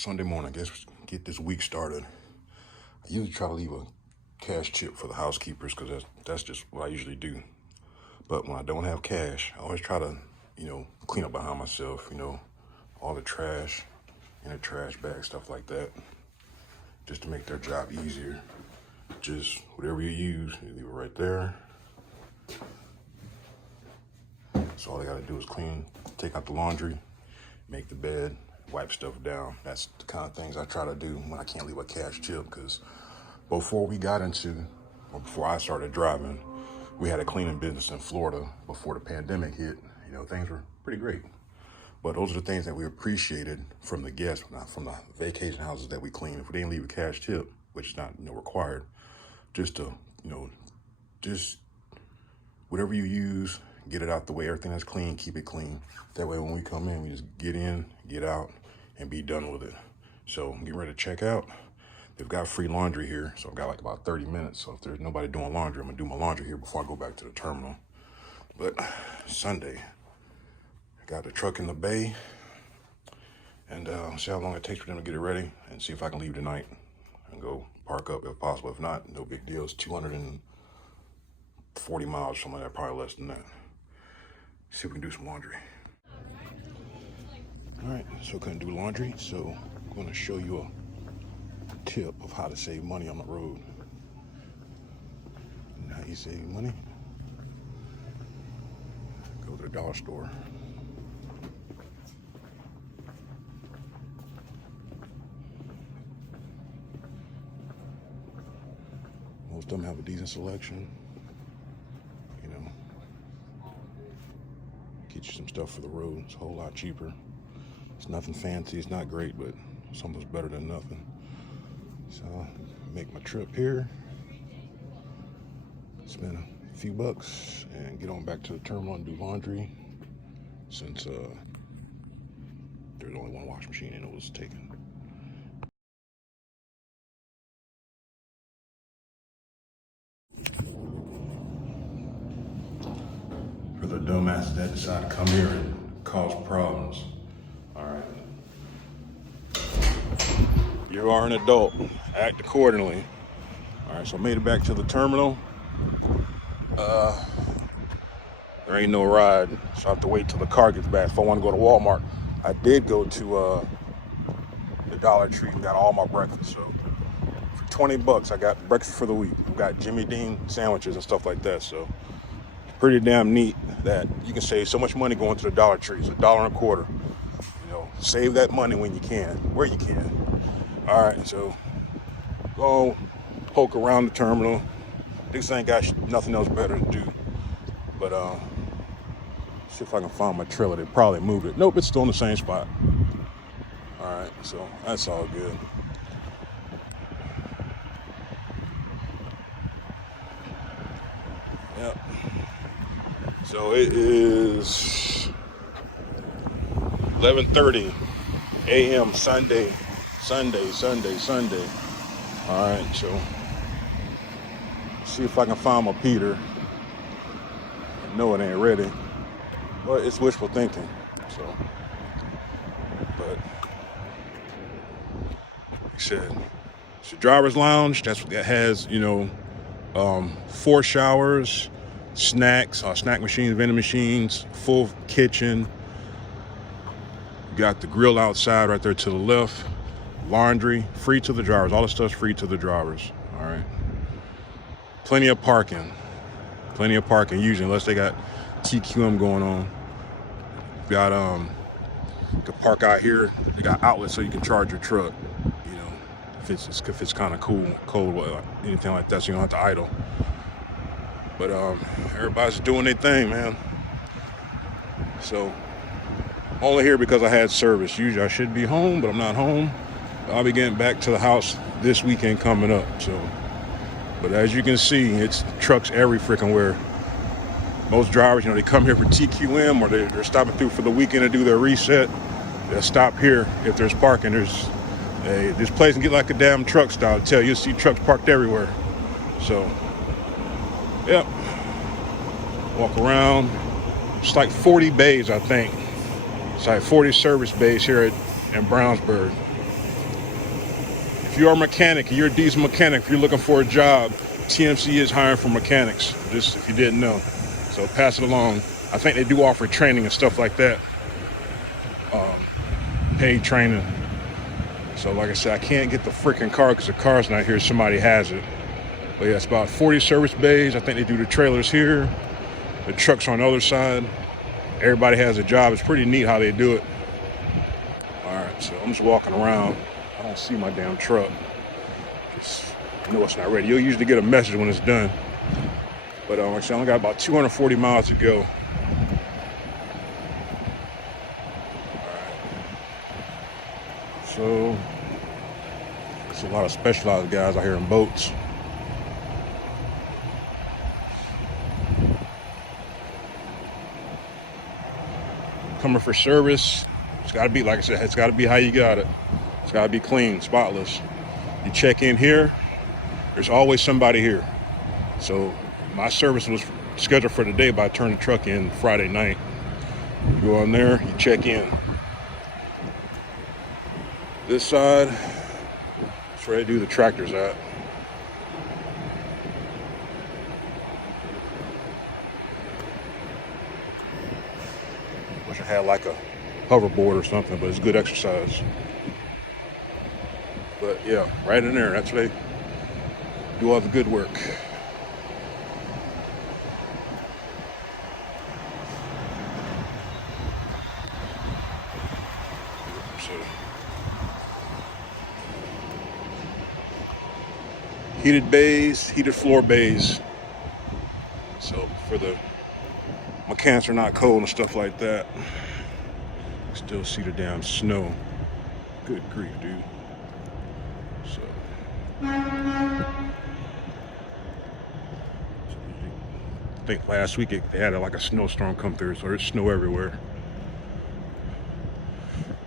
Sunday morning, I guess get this week started. I usually try to leave a cash tip for the housekeepers because that's just what I usually do. But when I don't have cash, I always try to, clean up behind myself, all the trash in a trash bag, stuff like that, just to make their job easier. Just whatever you use, you leave it right there. So all they gotta do is clean, take out the laundry, make the bed, wipe stuff down. That's the kind of things I try to do when I can't leave a cash tip, because before I started driving, we had a cleaning business in Florida before the pandemic hit. Things were pretty great. But those are the things that we appreciated from the guests, from the vacation houses that we cleaned. If we didn't leave a cash tip, which is not required, just to, just whatever you use, get it out the way. Everything that's clean, keep it clean. That way when we come in, we just get in, get out, and be done with it. So I'm getting ready to check out. They've got free laundry here, so I've got like about 30 minutes. So if there's nobody doing laundry, I'm gonna do my laundry here before I go back to the terminal. But Sunday, I got the truck in the bay, and see how long it takes for them to get it ready, and see if I can leave tonight and go park up if possible. If not, no big deal. It's 240 miles, something like that, probably less than that. See if we can do some laundry. All right, so couldn't do laundry, so I'm gonna show you a tip of how to save money on the road. And how you save money? Go to the dollar store. Most of them have a decent selection. Get you some stuff for the road. It's a whole lot cheaper. It's nothing fancy. It's not great, but something's better than nothing. So make my trip here, spend a few bucks, and get on back to the terminal and do laundry, since there's only one wash machine and it was taken. For the dumbasses that decide to come here and cause problems. All right. You are an adult. Act accordingly. All right, so I made it back to the terminal. There ain't no ride, so I have to wait till the car gets back if I want to go to Walmart. I did go to the Dollar Tree and got all my breakfast. So for 20 bucks, I got breakfast for the week. I got Jimmy Dean sandwiches and stuff like that. So it's pretty damn neat that you can save so much money going to the Dollar Tree. It's $1.25. Save that money when you can, where you can. All right, so go poke around the terminal. This ain't got nothing else better to do. But see if I can find my trailer. They probably moved it. Nope, it's still in the same spot. All right, so that's all good. Yep. So it is 11:30 a.m. Sunday. All right, so see if I can find my Peter. I know it ain't ready, but it's wishful thinking. So, but like I said, it's a driver's lounge. That has 4 showers, snacks, snack machines, vending machines, full kitchen. You got the grill outside right there to the left. Laundry, free to the drivers. All the stuff's free to the drivers. All right. Plenty of parking usually, unless they got TQM going on. You got you can park out here. They got outlets so you can charge your truck. If it's kind of cold, anything like that, so you don't have to idle. But everybody's doing their thing, man. So only here because I had service. Usually I should be home, but I'm not home. I'll be getting back to the house this weekend coming up. So, but as you can see, it's trucks every freaking where. Most drivers, they come here for TQM, or they're stopping through for the weekend to do their reset. They'll stop here if there's parking. This place can get like a damn truck stop. I tell you, you'll see trucks parked everywhere. So, yep. Walk around. It's like 40 bays, I think. It's like 40 service bays here in Brownsburg. you're a mechanic and you're a diesel mechanic, if you're looking for a job, TMC is hiring for mechanics, just if you didn't know. So pass it along. I think they do offer training and stuff like that. Paid training. So like I said, I can't get the freaking car because the car's not here. Somebody has it. But yeah, it's about 40 service bays. I think they do the trailers here. The trucks on the other side. Everybody has a job. It's pretty neat how they do it. All right, so I'm just walking around. I don't see my damn truck. I know it's not ready. You'll usually get a message when it's done. But like I said, I only got about 240 miles to go. So there's a lot of specialized guys out here in boats. Coming for service. It's got to be, like I said, it's got to be how you got it. It's got to be clean, spotless. You check in here, there's always somebody here. So my service was scheduled for today, but I turned the truck in Friday night. You go on there, you check in. This side, that's where they do the tractors at. Wish I had like a hoverboard or something, but it's good exercise. But yeah, right in there, that's where they do all the good work. So, heated bays, heated floor bays. So for the mechanics are not cold and stuff like that. Still see the damn snow. Good grief, dude. So I think last week they had like a snowstorm come through, so there's snow everywhere.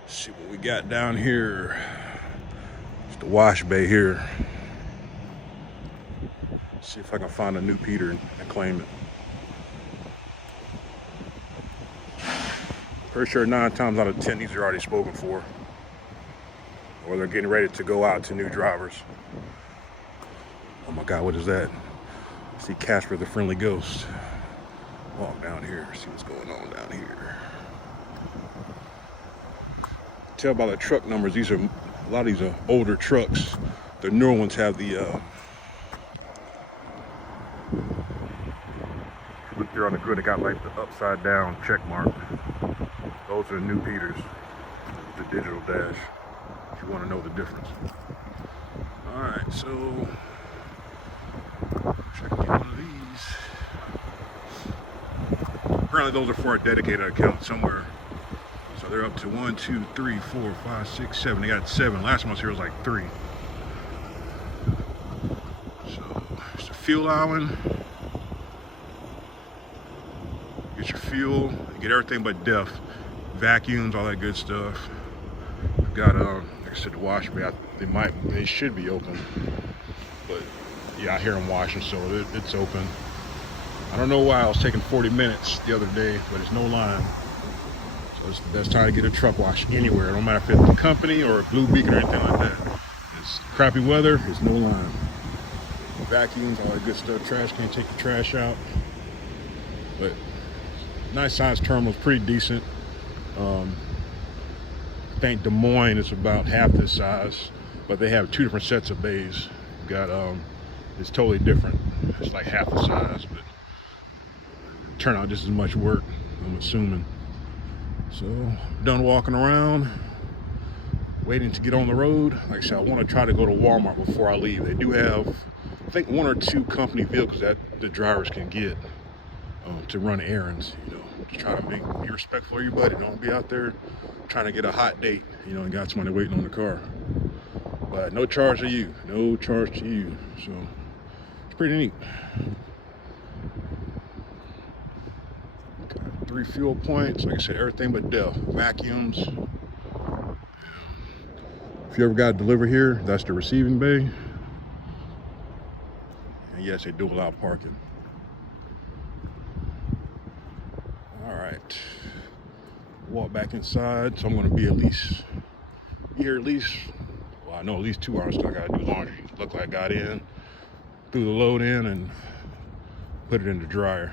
Let's see what we got down here. It's the wash bay here. See if I can find a new Peter and claim it. Pretty sure 9 times out of 10 these are already spoken for, or they're getting ready to go out to new drivers. Oh my God, what is that? I see Casper the Friendly Ghost. Walk down here, see what's going on down here. Tell by the truck numbers, these are a lot of these are older trucks. The newer ones have the look there on the grid, they got like the upside down check mark. Those are the new Peters, the digital dash, if you want to know the difference. All right, so check out one of these. Apparently those are for a dedicated account somewhere. So they're up to 1, 2, 3, 4, 5, 6, 7. They got 7. Last month's here was like 3. So it's a fuel island. Get your fuel, get everything but def. Vacuums, all that good stuff. We've got like I said, the wash bay. They should be open, but yeah, I hear them washing, so it's open. I don't know why I was taking 40 minutes the other day, but it's no line. So it's the best time to get a truck wash anywhere. No matter if it's the company or a Blue Beacon or anything like that. It's crappy weather, it's no line. Vacuums, all that good stuff. Trash can, take the trash out. But nice sized terminals, pretty decent. I think Des Moines is about half this size, but they have 2 different sets of bays. You've got it's totally different. It's like half the size, but turn out just as much work, I'm assuming. So done walking around, waiting to get on the road. Like I said, I want to try to go to Walmart before I leave. They do have, I think, 1 or 2 company vehicles that the drivers can get to run errands. You know, just try to be respectful of your buddy. Don't be out there trying to get a hot date, you know, and got somebody waiting on the car. But no charge to you, no charge to you. So it's pretty neat. Got 3 fuel points. Like I said, everything but def. Vacuums. If you ever got delivered here, that's the receiving bay. And yes, they do allow parking. All right, walk back inside. So I'm going to be here at least, well, Well, I know at least 2 hours till I gotta do laundry. Looked like I got in, threw the load in, and put it in the dryer.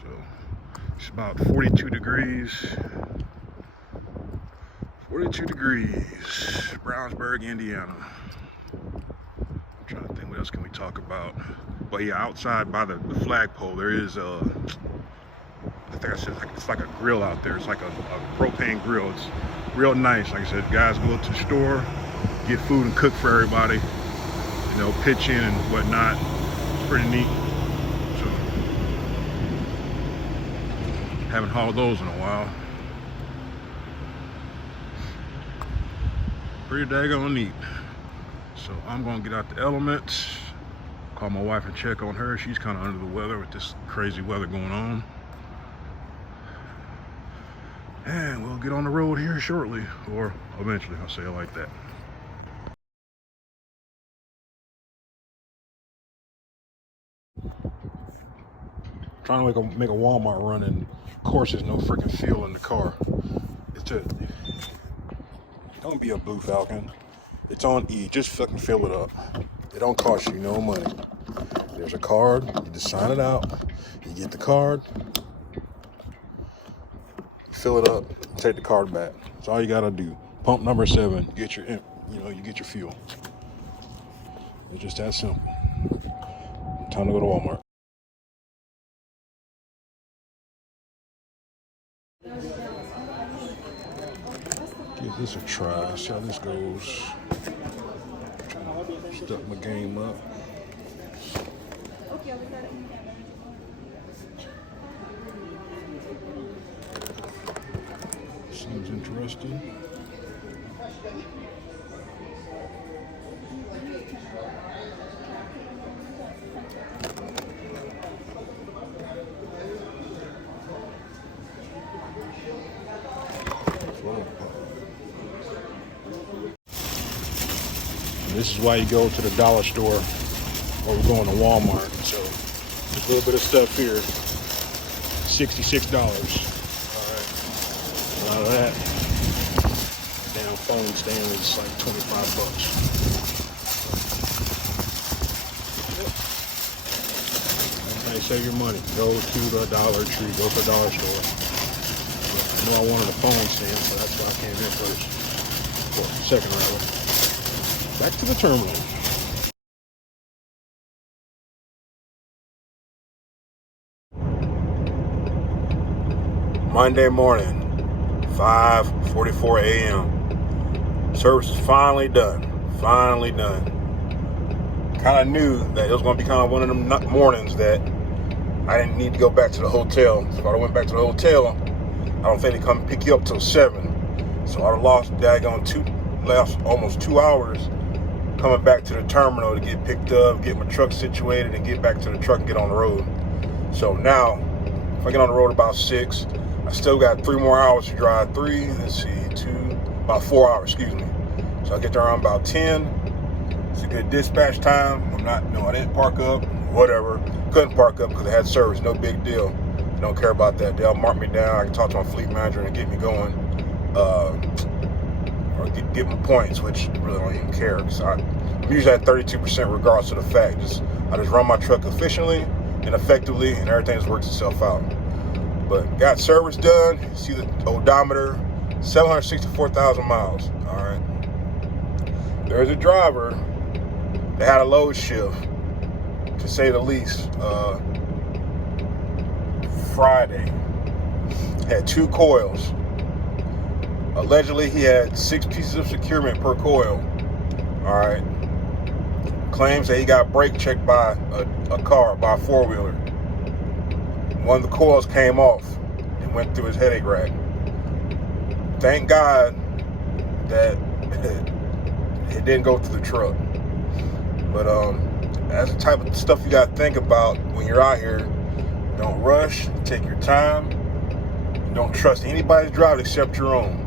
So it's about 42 degrees. 42 degrees, Brownsburg, Indiana. I'm trying to think what else can we talk about. But yeah, outside by the flagpole, there is I think I said it's like a grill out there. It's like a propane grill. It's real nice. Like I said, guys go to the store, get food and cook for everybody. You know, pitch in and whatnot. It's pretty neat. So, haven't hauled those in a while. Pretty daggone neat. So I'm gonna get out the elements, call my wife and check on her. She's kind of under the weather with this crazy weather going on. And we'll get on the road here shortly, or eventually, I'll say it like that. Trying to make a Walmart run, and of course there's no freaking fuel in the car. It's just, don't be a Blue Falcon. It's on E, just fucking fill it up. It don't cost you no money. There's a card, you just sign it out, you get the card, fill it up, take the card back. That's all you gotta do. Pump number 7, get your, you get your fuel. It's just that simple. Time to go to Walmart. Give this a try, see how this goes. Step my game up. Seems interesting. This is why you go to the dollar store, or we're going to Walmart. So a little bit of stuff here, $66. All right, a lot of that. Damn phone stand is like $25. Yep. That's how you save your money. Go to the Dollar Tree, go to the dollar store. I know I wanted a phone stand, so that's why I came here first. Or second rather. Back to the terminal. Monday morning, 5:44 a.m. Service is finally done. Finally done. Kind of knew that it was going to be kind of one of them mornings that I didn't need to go back to the hotel. So if I went back to the hotel, I don't think they come pick you up till 7. So I lost almost 2 hours coming back to the terminal to get picked up, get my truck situated, and get back to the truck and get on the road. So now, if I get on the road about 6, I still got 3 more hours to drive. About 4 hours, excuse me. So I get there around about 10. It's a good dispatch time. I didn't park up, whatever. Couldn't park up because I had service, no big deal. Don't care about that. They'll mark me down. I can talk to my fleet manager and get me going. Or get my points, which I really don't even care. Because I'm usually at 32% regardless of the fact. I just run my truck efficiently and effectively, and everything just works itself out. But got service done. You see the odometer, 764,000 miles. All right. There's a driver that had a load shift, to say the least. Friday, had 2 coils. Allegedly, he had 6 pieces of securement per coil. All right. Claims that he got brake checked by a car, by a 4-wheeler. One of the coils came off and went through his headache rack. Thank God that it didn't go through the truck. But that's the type of stuff you got to think about when you're out here. Don't rush. Take your time. Don't trust anybody's drive except your own.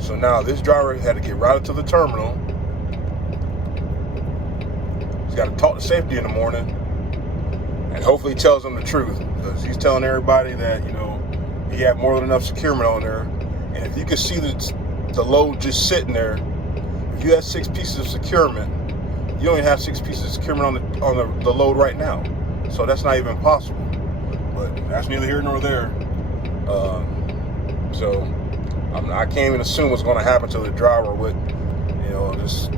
So now this driver had to get routed to the terminal. He's got to talk to safety in the morning, and hopefully he tells them the truth, because he's telling everybody that he had more than enough securement on there. And if you could see the the load just sitting there. If you had 6 pieces of securement, you only have 6 pieces of securement on the load right now. So that's not even possible. But that's neither here nor there. So I can't even assume what's going to happen to the driver with, just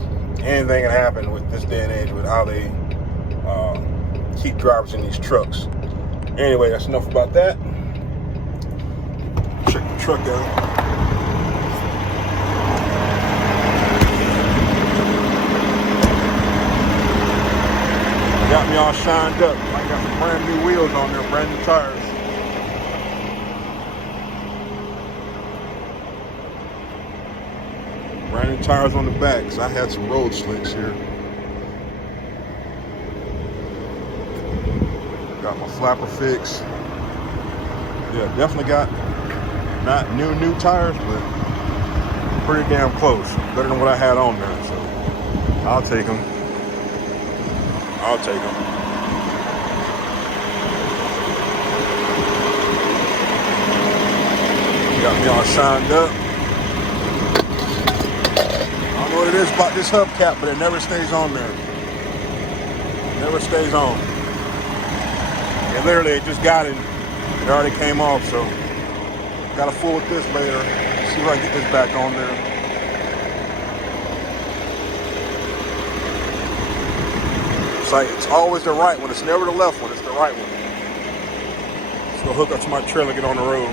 anything can happen with this day and age with how they keep drivers in these trucks. Anyway, that's enough about that. Check the truck out. Got me all shined up. I got some brand new wheels on there, brand new tires. Brand new tires on the back, because I had some road slicks here. Got my flapper fixed. Yeah, definitely got not new tires, but pretty damn close. Better than what I had on there, so I'll take them. I'll take them. Got me all shined up. I don't know what it is about this hubcap, but it never stays on there. Never stays on. And literally, it just got in. It already came off, so gotta fool with this later. See if I can get this back on there. It's like it's always the right one. It's never the left one. It's the right one. Let's go hook up to my trailer, get on the road.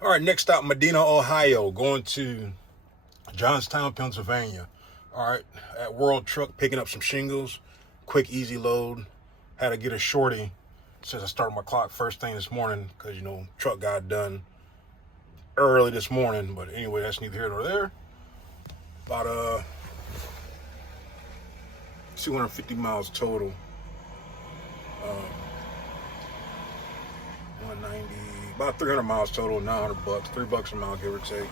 All right, next stop, Medina, Ohio, going to Johnstown, Pennsylvania. All right, at World Truck, picking up some shingles. Quick, easy load. Had to get a shorty since I started my clock first thing this morning because, truck got done early this morning. But anyway, that's neither here nor there. About 250 miles total. 190, about 300 miles total, $900, $3 a mile, give or take.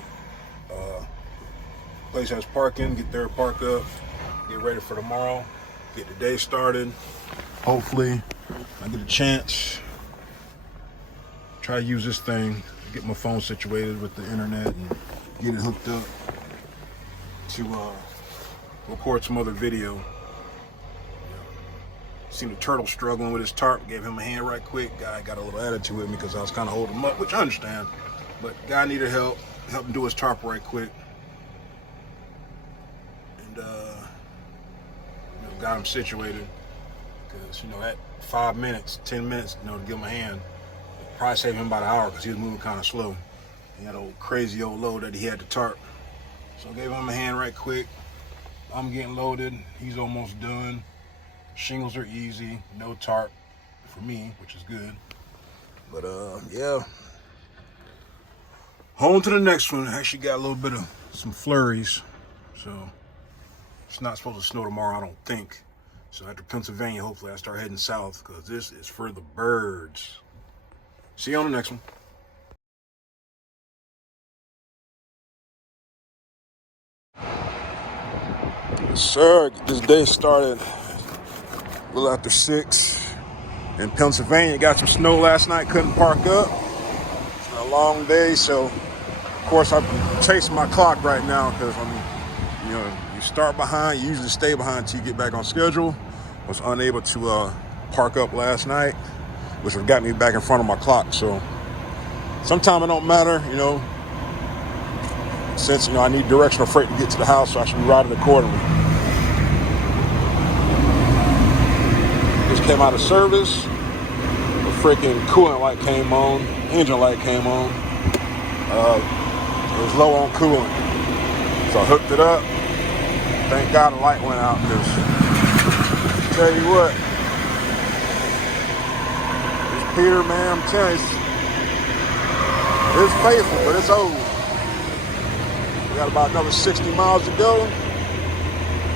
Place has parking, get there, park up, get ready for tomorrow, get the day started. Hopefully, I get a chance. Try to use this thing, get my phone situated with the internet and get it hooked up to record some other video. Seen the turtle struggling with his tarp, gave him a hand right quick. Guy got a little attitude with me because I was kind of holding him up, which I understand. But guy needed help him do his tarp right quick. And got him situated. Because, at 5 minutes, 10 minutes, to give him a hand, probably saved him about an hour because he was moving kind of slow. He had a crazy old load that he had to tarp. So I gave him a hand right quick. I'm getting loaded. He's almost done. Shingles are easy, no tarp for me, which is good. But yeah. On to the next one. I actually got a little bit of some flurries. So it's not supposed to snow tomorrow, I don't think. So after Pennsylvania, hopefully I start heading south because this is for the birds. See you on the next one. Yes, sir. Get this day started a little after 6 in Pennsylvania. Got some snow last night, couldn't park up. It's been a long day, so of course I'm chasing my clock right now because you start behind, you usually stay behind until you get back on schedule. Was unable to park up last night, which have got me back in front of my clock. So sometimes it don't matter, since I need directional freight to get to the house, so I should be riding accordingly. Just came out of service. The freaking coolant light came on, engine light came on. It was low on coolant, so I hooked it up. Thank God the light went out because, tell you what, this Peter, man, I'm telling you, it's faithful, but it's old. We got about another 60 miles to go.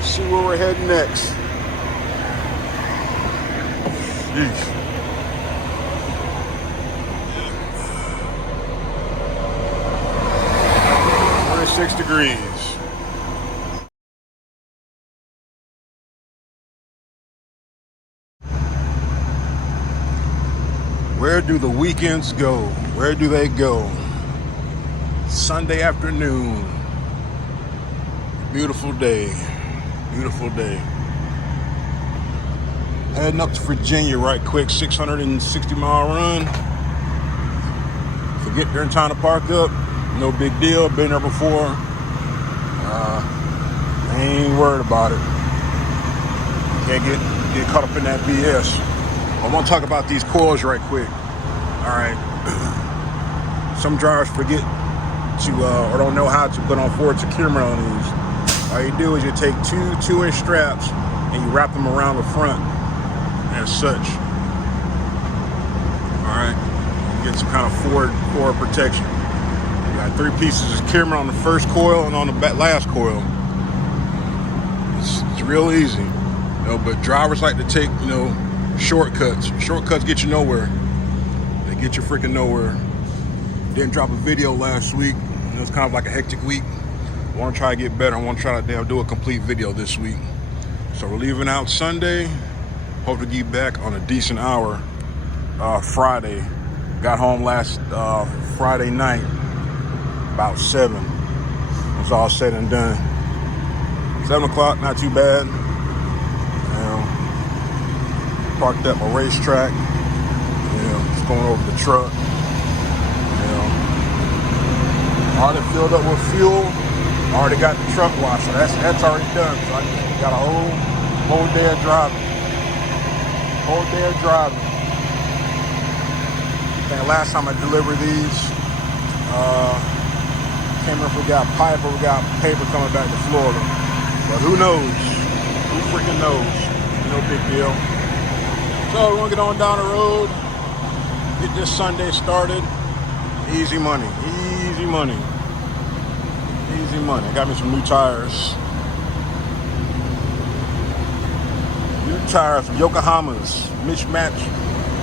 See where we're heading next. Jeez. 26 degrees. Where do the weekends go? Where do they go? Sunday afternoon. Beautiful day. Beautiful day. Heading up to Virginia right quick. 660-mile run. Forget during time to park up. No big deal. Been there before. I ain't worried about it. Can't get caught up in that BS. I want to talk about these coils right quick. All right. Some drivers forget to or don't know how to put on forward securement on these. All you do is you take two 2-inch straps and you wrap them around the front as such. All right. You get some kind of forward protection. You got 3 pieces of securement on the first coil and on the last coil. It's real easy. But drivers like to take, shortcuts. Shortcuts get you nowhere. They get you freaking nowhere. Didn't drop a video last week. It was kind of like a hectic week. I want to try to get better. I want to try to do a complete video this week. So we're leaving out Sunday. Hope to get back on a decent hour Friday. Got home last Friday night about 7. It was all said and done. 7 o'clock, not too bad. Parked at my racetrack. Just going over the truck. Already filled up with fuel. Already got the truck washed, so that's already done. So I got a whole day of driving. Whole day of driving. I think last time I delivered these, can't remember if we got pipe or we got paper coming back to Florida. But who knows? Who freaking knows? No big deal. So we're gonna get on down the road, get this Sunday started. Easy money, easy money, easy money. Got me some new tires. New tires from Yokohamas, mismatched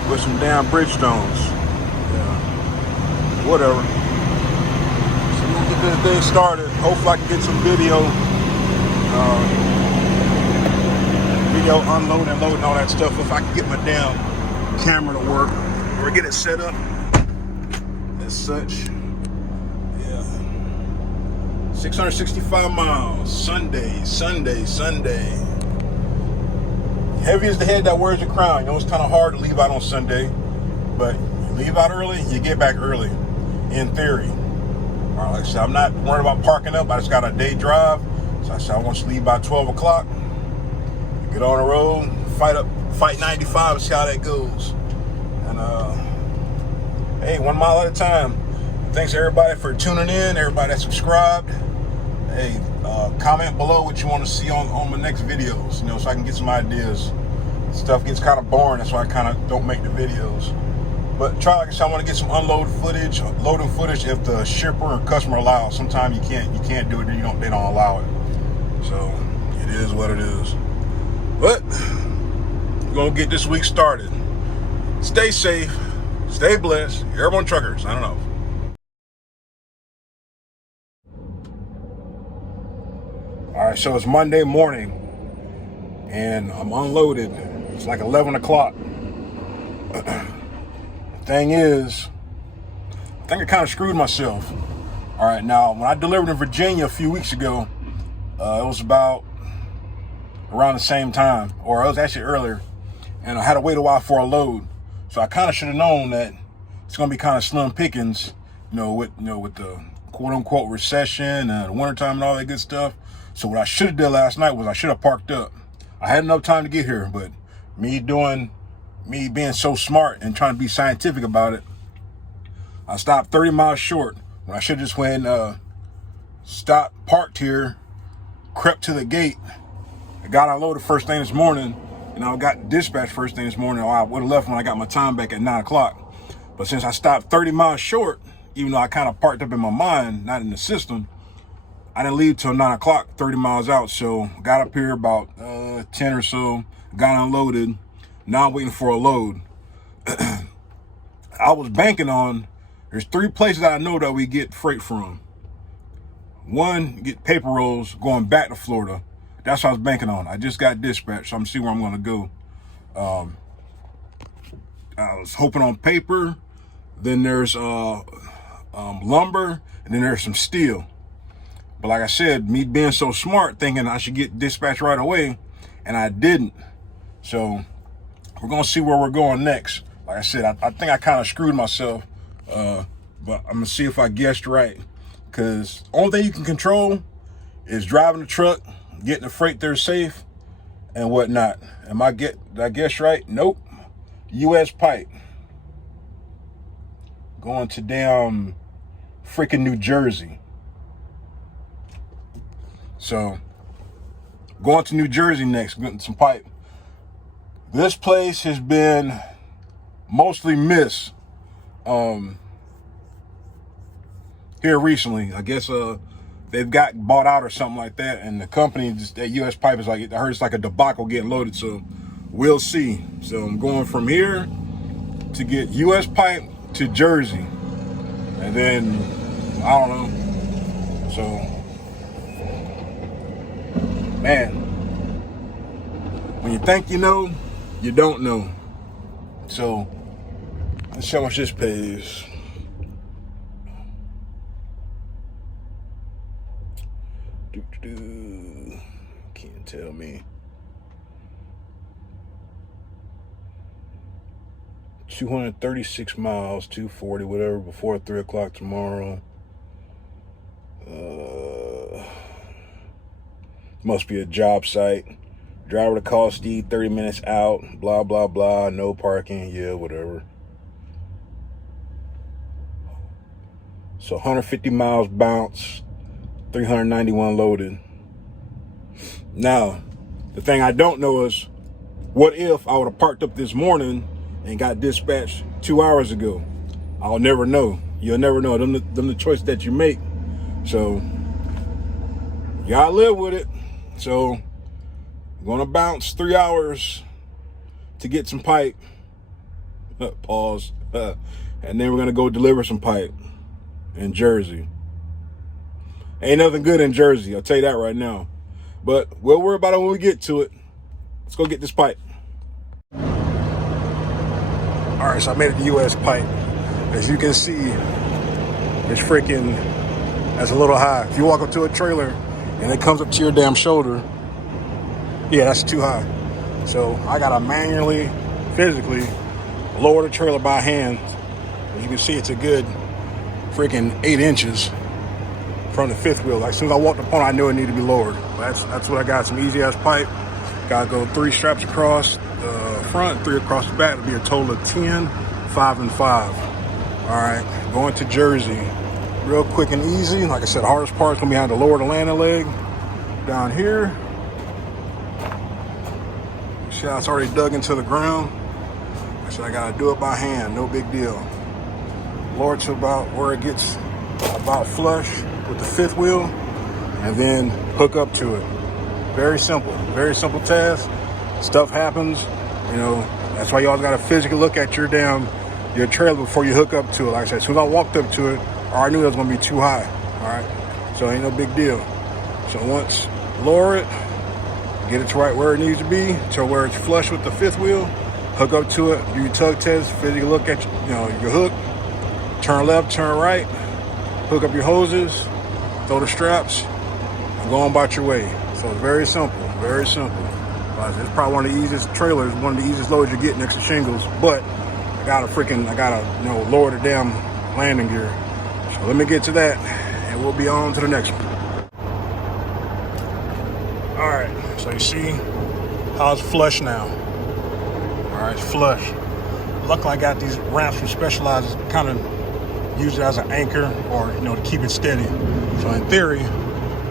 with some damn Bridgestones. Yeah, whatever. So we'll get this day started. Hopefully I can get some video. Unloading and loading all that stuff. If I can get my damn camera to work or get it set up as such. Yeah. 665 miles. Sunday. Heavy is the head that wears the crown. It's kind of hard to leave out on Sunday, but you leave out early, you get back early, in theory. All right, like I said, I'm not worried about parking up. I just got a day drive. So I said I want to leave by 12 o'clock. Get on the road, fight 95 and see how that goes. And hey, 1 mile at a time. Thanks everybody for tuning in, everybody that subscribed. Hey, comment below what you want to see on my next videos, so I can get some ideas. Stuff gets kind of boring, that's why I kind of don't make the videos. But like I said, I want to get some loading footage if the shipper or customer allows. Sometimes you can't do it, they don't allow it. So it is what it is. But we're gonna get this week started. Stay safe, stay blessed. Airborne truckers, I don't know. All right, so it's Monday morning and I'm unloaded. It's like 11 o'clock. The thing is, I think I kind of screwed myself. All right, now when I delivered in Virginia a few weeks ago, it was about around the same time, or it was actually earlier, and I had to wait a while for a load. So I kind of should have known that it's gonna be kind of slim pickings, with the quote unquote recession and the wintertime and all that good stuff. So what I should have did last night was I should have parked up. I had enough time to get here, but me being so smart and trying to be scientific about it, I stopped 30 miles short when I should have just went stopped, parked here, crept to the gate. I got unloaded first thing this morning, and I got dispatched first thing this morning. I would have left when I got my time back at 9 o'clock. But since I stopped 30 miles short, even though I kind of parked up in my mind, not in the system, I didn't leave till 9 o'clock, 30 miles out. So got up here about 10 or so, got unloaded. Now I'm waiting for a load. I was banking on, there's 3 places I know that we get freight from. One, get paper rolls going back to Florida. That's what I was banking on. I just got dispatched, so I'm gonna see where I'm gonna go. I was hoping on paper. Then there's lumber, and then there's some steel. But like I said, me being so smart, thinking I should get dispatched right away, and I didn't. So we're gonna see where we're going next. Like I said, I think I kind of screwed myself, but I'm gonna see if I guessed right. Because only thing you can control is driving the truck, getting the freight there safe, and whatnot. Did I guess right? Nope. U.S. pipe. Going to damn freaking New Jersey. So, going to New Jersey next, getting some pipe. This place has been mostly missed here recently. I guess they've got bought out or something like that, and the company, that U.S. pipe is like, I heard it's like a debacle getting loaded, so we'll see. So I'm going from here to get U.S. pipe to Jersey, and then I don't know. So, man, when you think you know, you don't know. So let's see how much this pays. Can't tell me. 236 miles, 240, whatever, before 3 o'clock tomorrow. Must be a job site. Driver to call Steve 30 minutes out, blah, blah, blah, no parking, yeah, whatever. So 150 miles bounce, 391 loaded. Now, the thing I don't know is, what if I would have parked up this morning and got dispatched 2 hours ago? I'll never know. You'll never know. Them the choice that you make. So, you gotta live with it. So, I'm gonna bounce 3 hours to get some pipe. Pause. And then we're gonna go deliver some pipe in Jersey. Ain't nothing good in Jersey, I'll tell you that right now. But we'll worry about it when we get to it. Let's go get this pipe. All right, so I made it to U.S. pipe. As you can see, it's freaking, that's a little high. If you walk up to a trailer and it comes up to your damn shoulder, yeah, that's too high. So I gotta manually, physically lower the trailer by hand. As you can see, it's a good freaking 8 inches from the fifth wheel. Like, as soon as I walked upon it, I knew it needed to be lowered. That's what I got, some easy ass pipe. Gotta go 3 straps across the front, 3 across the back. It'll be a total of 10, 5 and 5. All right, going to Jersey. Real quick and easy. Like I said, the hardest part is gonna be having to lower the landing leg down here. See how it's already dug into the ground? So I gotta do it by hand, no big deal. Lower to about where it gets about flush with the fifth wheel, and then hook up to it. Very simple task. Stuff happens, you know. That's why you always gotta physically look at your trailer before you hook up to it. Like I said, as soon as I walked up to it, I already knew it was gonna be too high. All right, so ain't no big deal. So once lower it, get it to right where it needs to be, to where it's flush with the fifth wheel. Hook up to it, do your tug test, physically look at your hook, turn left, turn right, hook up your hoses, throw the straps, and go on about your way. So it's very simple, very simple. It's probably one of the easiest trailers, one of the easiest loads you get next to shingles, but I gotta lower the damn landing gear. So let me get to that, and we'll be on to the next one. All right, so you see how it's flush now. All right, it's flush. Luckily, I got these ramps from Specialized, kind of use it as an anchor, or to keep it steady. So in theory,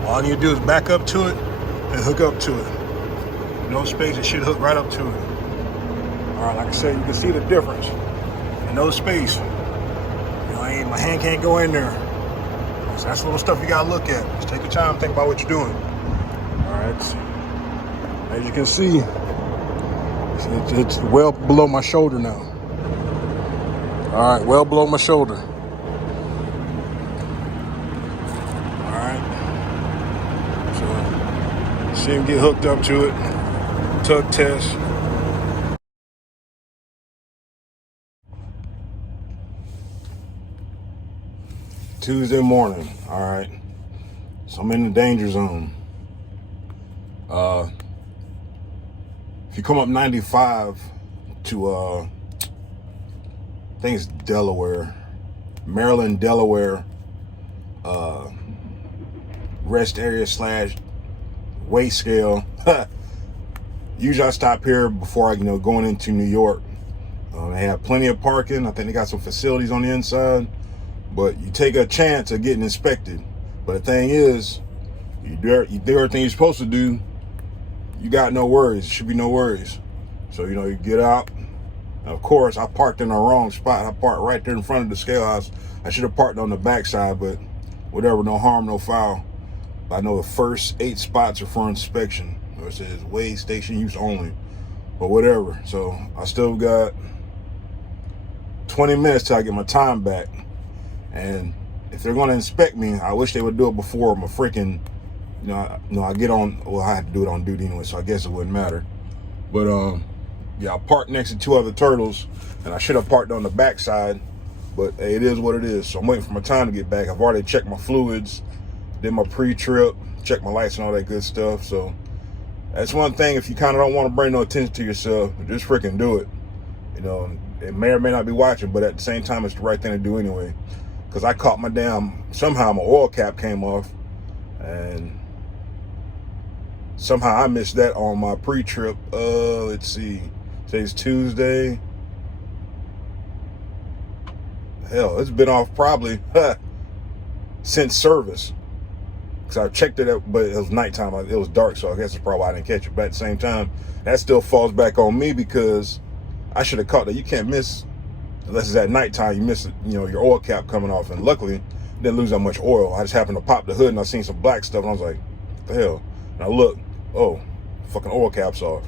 all I need to do is back up to it and hook up to it. No space, it should hook right up to it. All right, like I said, you can see the difference. And no space. My hand can't go in there. So that's the little stuff you gotta look at. Just take your time, think about what you're doing. All right, as you can see, it's well below my shoulder now. All right, well below my shoulder. All right, so see him get hooked up to it, tug test. Tuesday morning. All right. So I'm in the danger zone. If you come up 95 to I think it's Delaware, Maryland, Delaware, rest area / weight scale. Usually I stop here before I, going into New York. They have plenty of parking. I think they got some facilities on the inside, but you take a chance of getting inspected. But the thing is, you do everything you're supposed to do. You got no worries. Should be no worries. So, you get out. And of course, I parked in the wrong spot. I parked right there in front of the scale house. I should have parked on the backside, but whatever, no harm, no foul. I know the first 8 spots are for inspection. Or it says weigh station use only. But whatever. So I still got 20 minutes till I get my time back. And if they're going to inspect me, I wish they would do it before my freaking, I get on, well, I had to do it on duty anyway, so I guess it wouldn't matter. But, yeah, I parked next to 2 other turtles, and I should have parked on the backside, but hey, it is what it is. So I'm waiting for my time to get back. I've already checked my fluids, did my pre-trip, checked my lights and all that good stuff. So that's one thing, if you kind of don't want to bring no attention to yourself, just freaking do it. It may or may not be watching, but at the same time, it's the right thing to do anyway. Because I caught somehow my oil cap came off, and somehow I missed that on my pre-trip. Let's see. Today's Tuesday. Hell, it's been off probably since service. Because I checked it out, but it was nighttime. It was dark, so I guess it's probably why I didn't catch it. But at the same time, that still falls back on me because I should have caught that. You can't miss, unless it's at nighttime, you miss your oil cap coming off. And luckily, didn't lose that much oil. I just happened to pop the hood and I seen some black stuff and I was like, what the hell? And I looked, oh, fucking oil cap's off.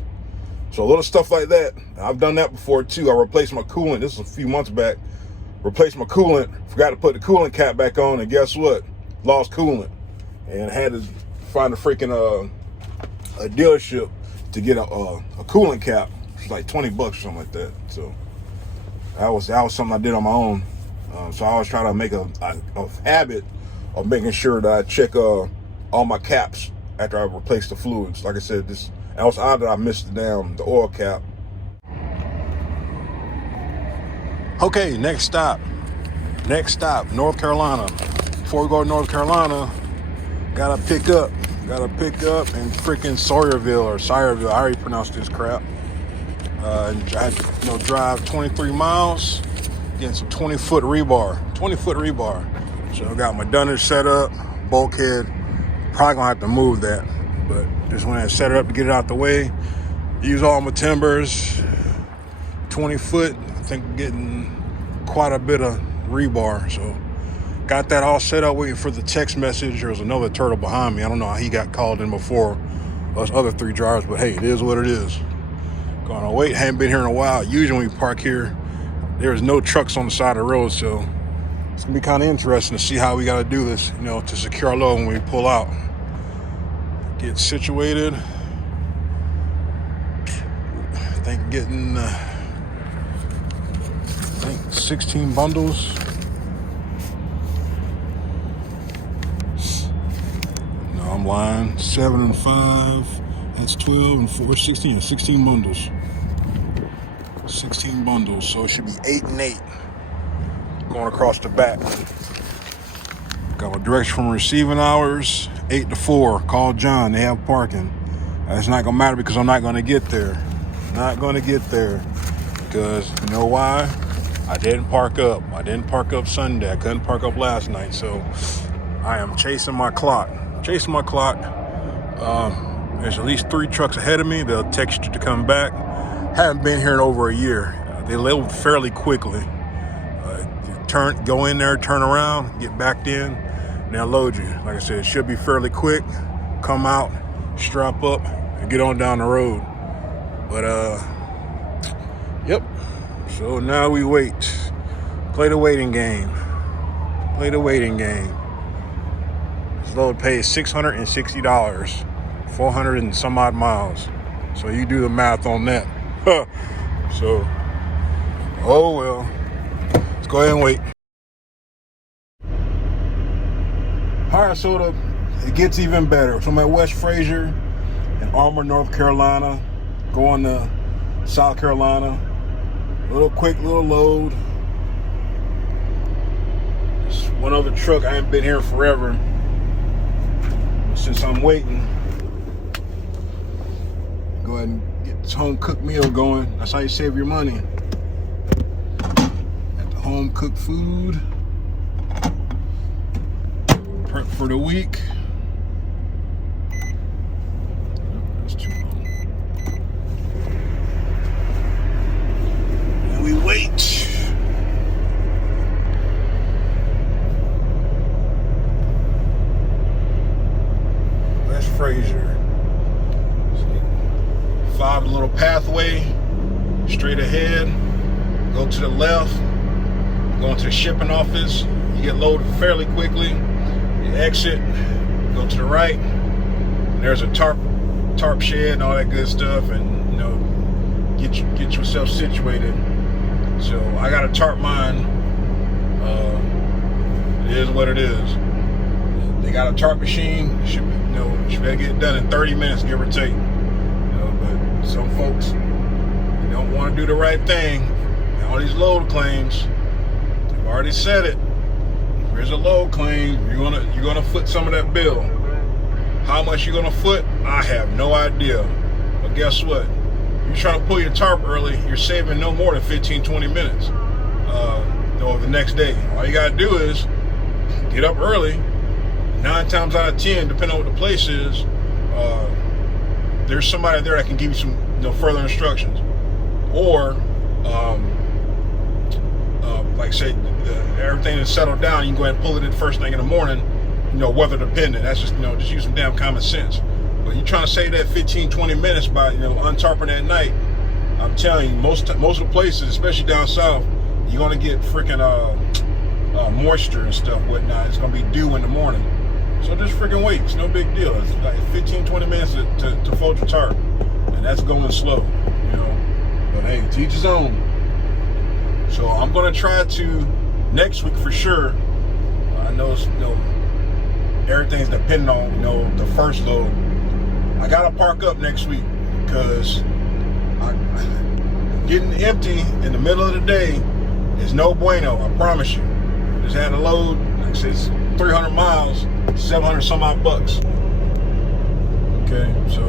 So a little stuff like that. I've done that before too. I replaced my coolant. This was a few months back. Replaced my coolant. Forgot to put the coolant cap back on, and guess what? Lost coolant, and had to find a freaking a dealership to get a coolant cap. It was like $20 or something like that. So that was something I did on my own. So I always try to make a habit of making sure that I check all my caps after I replace the fluids. Like I said, I was odd that I missed the oil cap. Okay, next stop, North Carolina. Before we go to North Carolina, gotta pick up in freaking Sawyerville, I already pronounced this crap. And I had to drive 23 miles, getting some 20-foot rebar. So I got my dunnage set up, bulkhead. Probably gonna have to move that, but just went and set it up to get it out the way. Use all my timbers, 20 foot. I think I'm getting quite a bit of rebar. So got that all set up, waiting for the text message. There was another turtle behind me. I don't know how he got called in before us other 3 drivers, but hey, it is what it is. Gonna wait, haven't been here in a while. Usually when we park here, there's no trucks on the side of the road, so it's gonna be kind of interesting to see how we gotta do this, to secure our load when we pull out. Get situated. I think getting 16 bundles. No, I'm lying. 7 and 5. That's 12 and 4, 16. 16 bundles. 16 bundles. So it should be 8 and 8 going across the back. Got my direction from receiving hours, 8 to 4. Call John. They have parking. That's not gonna matter because I'm not gonna get there. Not gonna get there because you know why? I didn't park up. Sunday. I couldn't park up last night, so I am chasing my clock. There's at least 3 trucks ahead of me. They'll text you to come back. Haven't been here in over a year. They load fairly quickly. Go in there, turn around, get back in, and they'll load you. Like I said, it should be fairly quick. Come out, strap up, and get on down the road. But yep. So now we wait. Play the waiting game. This load pays $660, 400 and some odd miles. So you do the math on that. So, oh well. Let's go ahead and wait. All right, so it gets even better. So I'm at West Fraser in Armour, North Carolina, going to South Carolina. Little quick little load. Just one other truck. I ain't been here forever. Since I'm waiting, go ahead and get this home cooked meal going. That's how you save your money. At the home cooked food. Prep for the week. That's too long. And we wait. West Fraser. Follow the little pathway straight ahead. Go to the left. Go into the shipping office. You get loaded fairly quickly. You exit. Go to the right. And there's a tarp shed and all that good stuff, and you know, get yourself situated. So I got to tarp mine. It is what it is. They got a tarp machine. Should better get it done in 30 minutes, give or take. But some folks don't want to do the right thing. All these load claims, I've already said it. If there's a load claim, you're gonna foot some of that bill. How much you're gonna foot, I have no idea. But guess what? You're trying to pull your tarp early, you're saving no more than 15-20 minutes. The next day. All you gotta do is get up early. 9 times out of 10, depending on what the place is, there's somebody there that can give you some further instructions. Or, like say, everything is settled down, you can go ahead and pull it in first thing in the morning, weather dependent. That's just, just use some damn common sense. But you're trying to save that 15-20 minutes by, untarping at night. I'm telling you, most of the places, especially down south, you're going to get freaking moisture and stuff, whatnot. It's going to be dew in the morning. So just freaking wait. It's no big deal. It's like 15-20 minutes to fold your tarp. And that's going slow, But hey, to each his own. So I'm going to try to, next week for sure, I know it's, everything's depending on, the first load. I got to park up next week because getting empty in the middle of the day is no bueno, I promise you. Just had a load, like I said, it's 300 miles, 700 some odd bucks. Okay, so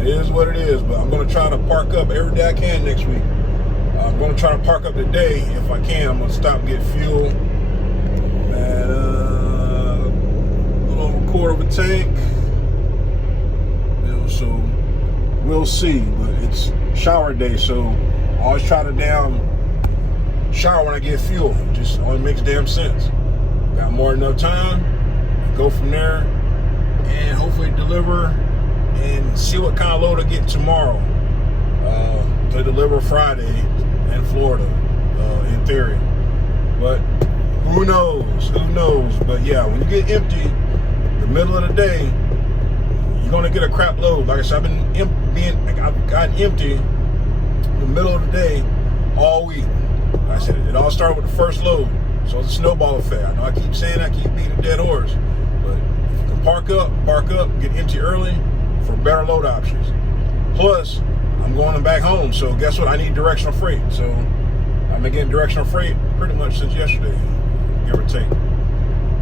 it is what it is, but I'm going to try to park up every day I can next week. I'm going to try to park up today if I can. I'm going to stop and get fuel at a little over a quarter of a tank. So we'll see, but it's shower day, so I always try to shower when I get fuel. It just only makes damn sense. Got more than enough time, go from there, and hopefully deliver and see what kind of load I get tomorrow. To deliver Friday in Florida, in theory. But who knows? But yeah, when you get empty, the middle of the day, you're gonna get a crap load. Like I said, I've gotten empty in the middle of the day all week. Like I said, it all started with the first load. So it's a snowball effect. I know I keep saying I keep beating a dead horse. But if you can park up, get empty early for better load options. Plus, I'm going back home, so guess what? I need directional freight. So I've been getting directional freight pretty much since yesterday, give or take.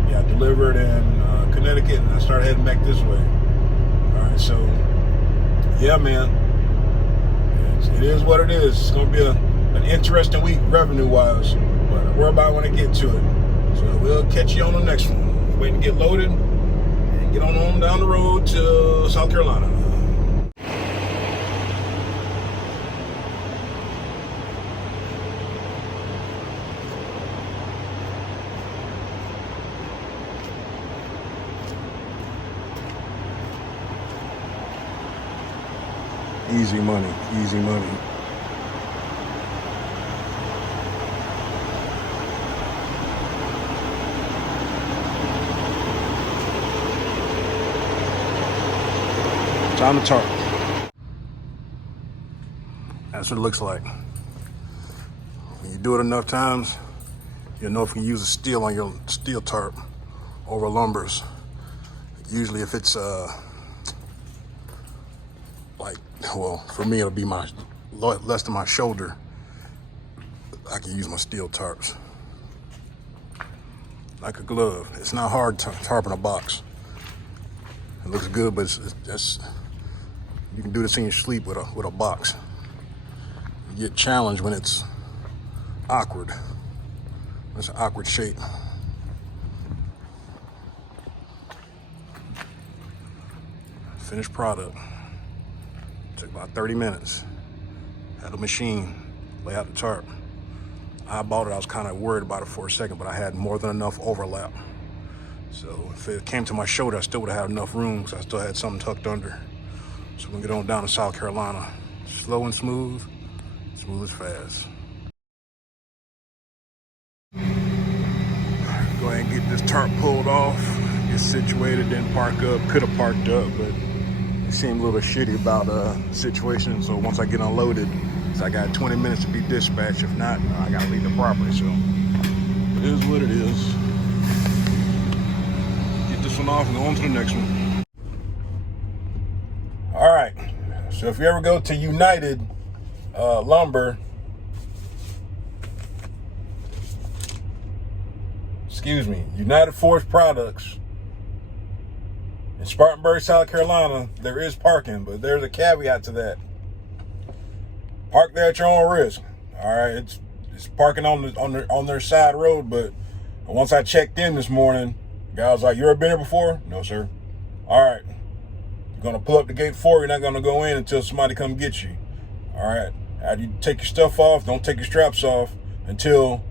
Yeah, I delivered in Connecticut, and I started heading back this way. All right, so yeah, man, it is what it is. It's going to be an interesting week revenue-wise, but I'll worry about it when I get to it. So we'll catch you on the next one. Waiting to get loaded and get on down the road to South Carolina. Easy money, easy money. Time to tarp. That's what it looks like. When you do it enough times, you'll know if you use a steel on your steel tarp over lumbers. Usually if it's like, well, for me it'll be my less than my shoulder, I can use my steel tarps like a glove. It's not hard tarping a box. It looks good, but it's you can do this in your sleep with a box. You get challenged when it's awkward. It's an awkward shape. Finished product. Took about 30 minutes. Had a machine lay out the tarp. I bought it, I was kind of worried about it for a second, but I had more than enough overlap. So if it came to my shoulder, I still would have had enough room because I still had something tucked under. So we're gonna get on down to South Carolina. Slow and smooth, smooth as fast. Go ahead and get this tarp pulled off, get situated, then park up. Could have parked up, but it seemed a little shitty about the situation. So once I get unloaded, so I got 20 minutes to be dispatched. If not, I gotta leave the property. So it is what it is. Get this one off and go on to the next one. All right. So if you ever go to United Lumber, United Forest Products in Spartanburg, South Carolina, there is parking, but there's a caveat to that. Park there at your own risk. All right, it's parking on their side road, but once I checked in this morning, the guy was like, "You ever been here before?" "No, sir." "All right, you're gonna pull up the gate forward. You're not gonna go in until somebody come get you. All right, after you take your stuff off, don't take your straps off until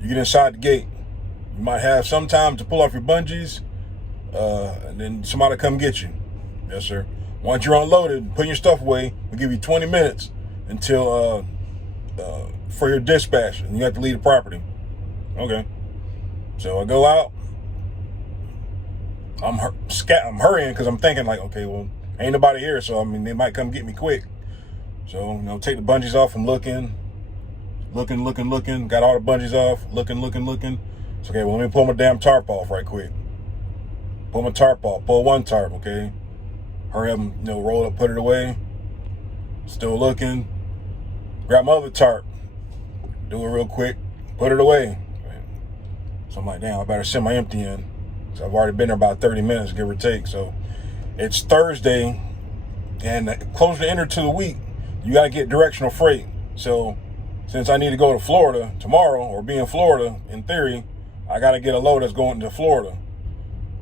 you get inside the gate. You might have some time to pull off your bungees, and then somebody come get you." "Yes, sir." "Once you're unloaded, put your stuff away. We'll give you 20 minutes until for your dispatch, and you have to leave the property." "Okay." So I go out. I'm hurrying because I'm thinking like, okay, well, ain't nobody here, so I mean they might come get me quick. So take the bungees off. I'm looking. Got all the bungees off. Looking. It's okay. Well, let me pull my damn tarp off right quick. Pull my tarp off. Pull one tarp. Okay. Hurry up and roll it up, put it away. Still looking. Grab my other tarp. Do it real quick. Put it away. So I'm like, damn, I better send my empty in. So I've already been there about 30 minutes, give or take. So it's Thursday, and closer to enter to the week, you got to get directional freight. So since I need to go to Florida tomorrow, or be in Florida, in theory, I got to get a load that's going to Florida.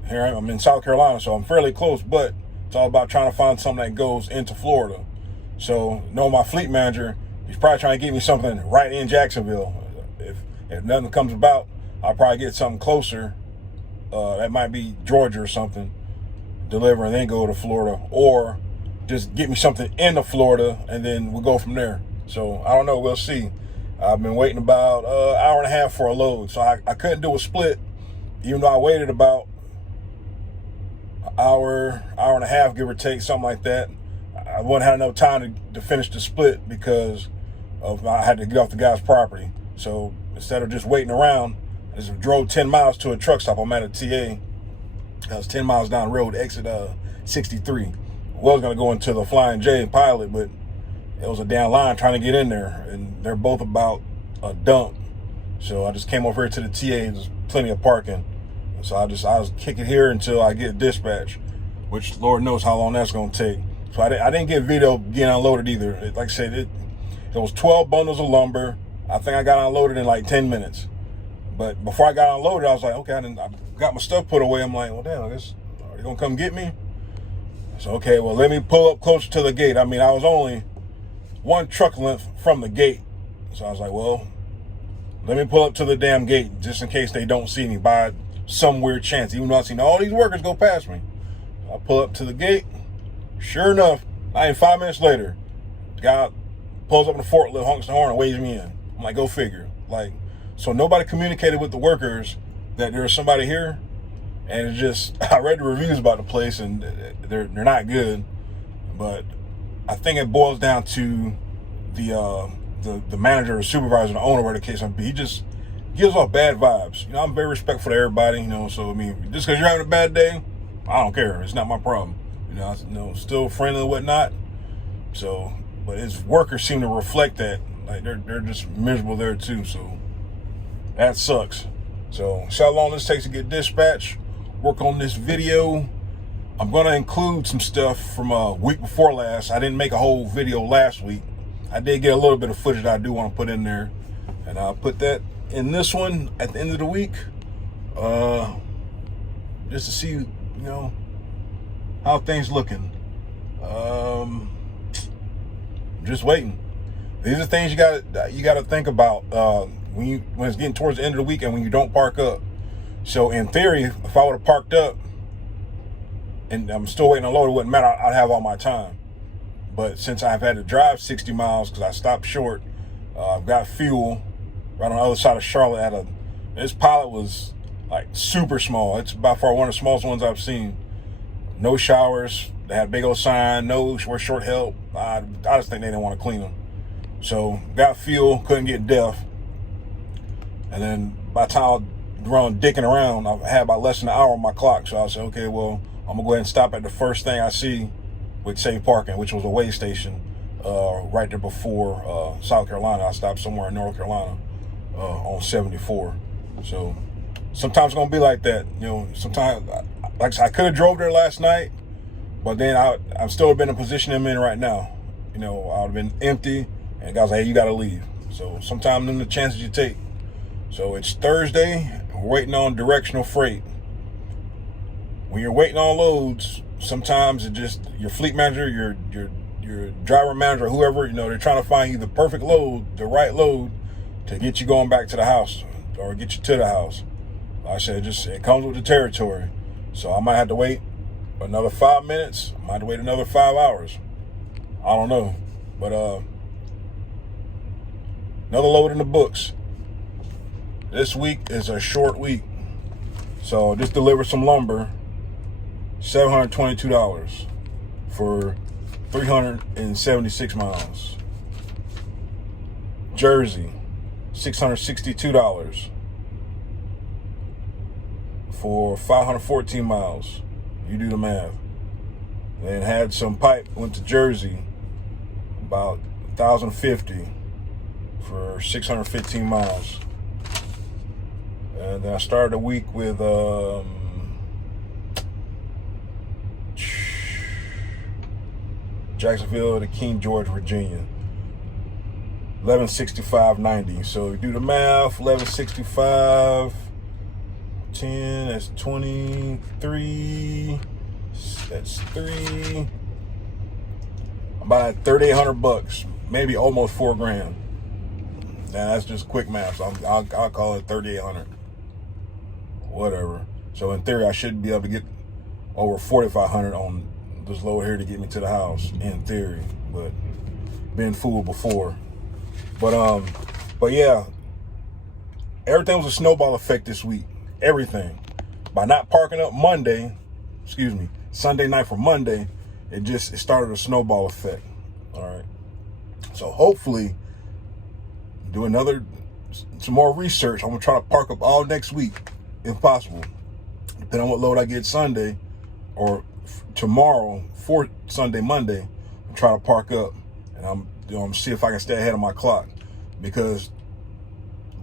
Here I'm in South Carolina, so I'm fairly close, but it's all about trying to find something that goes into Florida. So my fleet manager, he's probably trying to get me something right in Jacksonville. If nothing comes about, I'll probably get something closer. That might be Georgia or something, deliver and then go to Florida, or just get me something into Florida and then we'll go from there. So I don't know, we'll see. I've been waiting about an hour and a half for a load, so I couldn't do a split, even though I waited about an hour and a half, give or take, something like that. I wouldn't have enough time to finish the split because I had to get off the guy's property. So instead of just waiting around, I just drove 10 miles to a truck stop. I'm at a TA. I was 10 miles down the road, exit 63. I was going to go into the Flying J Pilot, but it was a down line trying to get in there, and they're both about a dump. So I just came over here to the TA. There's plenty of parking. So I was kicking here until I get dispatch, which Lord knows how long that's going to take. So I didn't get video getting unloaded either. Like I said, it was 12 bundles of lumber. I think I got unloaded in like 10 minutes. But before I got unloaded, I was like, okay, I got my stuff put away. I'm like, well, damn, are they going to come get me? So, okay, well, let me pull up closer to the gate. I mean, I was only one truck length from the gate. So I was like, well, let me pull up to the damn gate just in case they don't see me by some weird chance, even though I've seen all these workers go past me. I pull up to the gate. Sure enough, not even 5 minutes later, the guy pulls up in the forklift, honks the horn, and waves me in. I'm like, go figure. So nobody communicated with the workers that there's somebody here, and it's just, I read the reviews about the place, and they're not good. But I think it boils down to the manager or supervisor, the owner, where the case might be. He just gives off bad vibes. You know, I'm very respectful to everybody, you know, so I mean, just because you're having a bad day, I don't care. It's not my problem. You know, still friendly and whatnot. So, but his workers seem to reflect that. Like they're just miserable there too. So that sucks. So see how long this takes to get dispatched. Work on this video. I'm gonna include some stuff from a week before last. I didn't make a whole video last week. I did get a little bit of footage that I do want to put in there, and I'll put that in this one at the end of the week, just to see, you know, how things looking. Just waiting. These are things you gotta think about when it's getting towards the end of the week and when you don't park up. So in theory, if I would have parked up and I'm still waiting on load, it wouldn't matter. I'd have all my time. But since I've had to drive 60 miles because I stopped short, I've got fuel right on the other side of Charlotte. This pilot was like super small. It's by far one of the smallest ones I've seen. No showers. They had a big old sign. No, we're short help. I just think they didn't want to clean them. So got fuel, couldn't get DEF. And then by the time I run dicking around, I had about less than an hour on my clock. So I said, okay, well, I'm gonna go ahead and stop at the first thing I see with safe parking, which was a weigh station right there before South Carolina. I stopped somewhere in North Carolina on 74. So sometimes it's gonna be like that. You know, sometimes, like I said, I could have drove there last night, but then I've still been in the position I'm in right now. You know, I would have been empty, and the guys like, hey, you gotta leave. So sometimes them the chances you take. So it's Thursday, we're waiting on directional freight. When you're waiting on loads, sometimes it just, your fleet manager, your driver manager, whoever, you know, they're trying to find you the perfect load, the right load to get you going back to the house or get you to the house. Like I said, it comes with the territory. So I might have to wait another 5 minutes. I might have to wait another 5 hours. I don't know. But another load in the books. This week is a short week. So just delivered some lumber, $722 for 376 miles. Jersey, $662 for 514 miles. You do the math. Then had some pipe, went to Jersey, about 1,050 for 615 miles. And then I started the week with Jacksonville to King George, Virginia, 1165.90. So you do the math, 1165, 10, that's 23, that's 3. I'm about at $3,800, maybe almost $4,000. Now that's just quick math. So I'll call it 3,800. Whatever. So in theory, I should be able to get over 4,500 on this load here to get me to the house. In theory, but been fooled before. But yeah, everything was a snowball effect this week. Everything. By not parking up Sunday night for Monday, it started a snowball effect. All right. So hopefully, do some more research. I'm gonna try to park up all next week, if possible. Depending on what load I get Sunday or tomorrow for Sunday, Monday, I'm trying to park up, and I'm see if I can stay ahead of my clock, because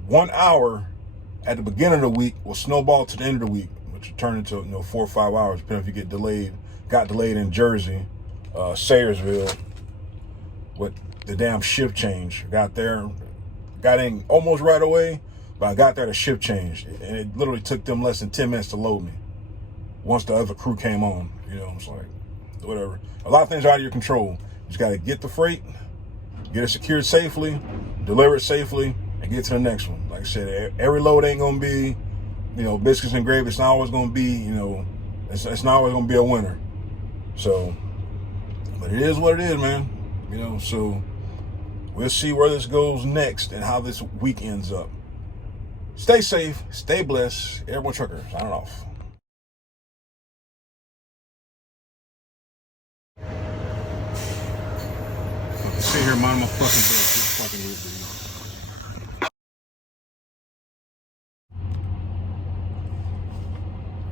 1 hour at the beginning of the week will snowball to the end of the week, which will turn into 4 or 5 hours, depending if you get delayed. Got delayed in Jersey, Sayersville, with the damn shift change. Got in almost right away, but I got there to shift change, and it literally took them less than 10 minutes to load me once the other crew came on. You know, it's like, whatever. A lot of things are out of your control. You just got to get the freight, get it secured safely, deliver it safely, and get to the next one. Like I said, every load ain't going to be, biscuits and gravy. It's not always going to be, it's not always going to be a winner. So, but it is what it is, man. So we'll see where this goes next and how this week ends up. Stay safe, stay blessed. Airborne Trucker, signing off. Sit here, mind my fucking business. Fucking weird, dude.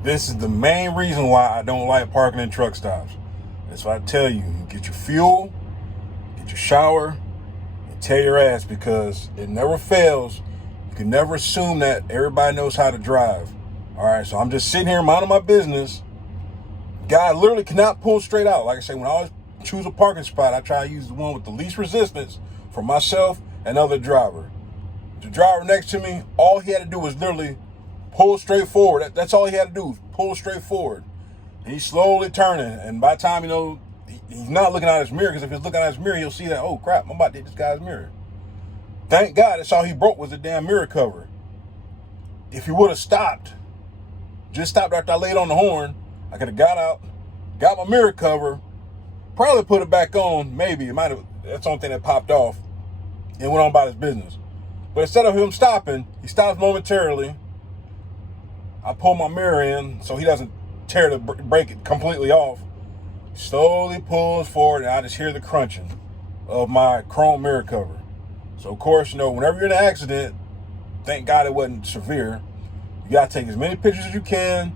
This is the main reason why I don't like parking in truck stops. That's why I tell you, get your fuel, get your shower, and tell your ass, because it never fails. You can never assume that everybody knows how to drive. All right, so I'm just sitting here minding my business. Guy literally cannot pull straight out. Like I say, when I always choose a parking spot, I try to use the one with the least resistance for myself and other driver. The driver next to me, all he had to do was literally pull straight forward. That's all he had to do, pull straight forward. And he's slowly turning. And by the time, he's not looking at his mirror, because if he's looking at his mirror, he'll see that, oh crap, I'm about to hit this guy's mirror. Thank God that's all he broke was the damn mirror cover. If he would have stopped, just stopped after I laid on the horn, I could have got out, got my mirror cover, probably put it back on, maybe. It might have, that's the only thing that popped off, and went on about his business. But instead of him stopping, he stops momentarily. I pull my mirror in so he doesn't tear the break it completely off. Slowly pulls forward, and I just hear the crunching of my chrome mirror cover. So of course, whenever you're in an accident, thank God it wasn't severe, you gotta take as many pictures as you can,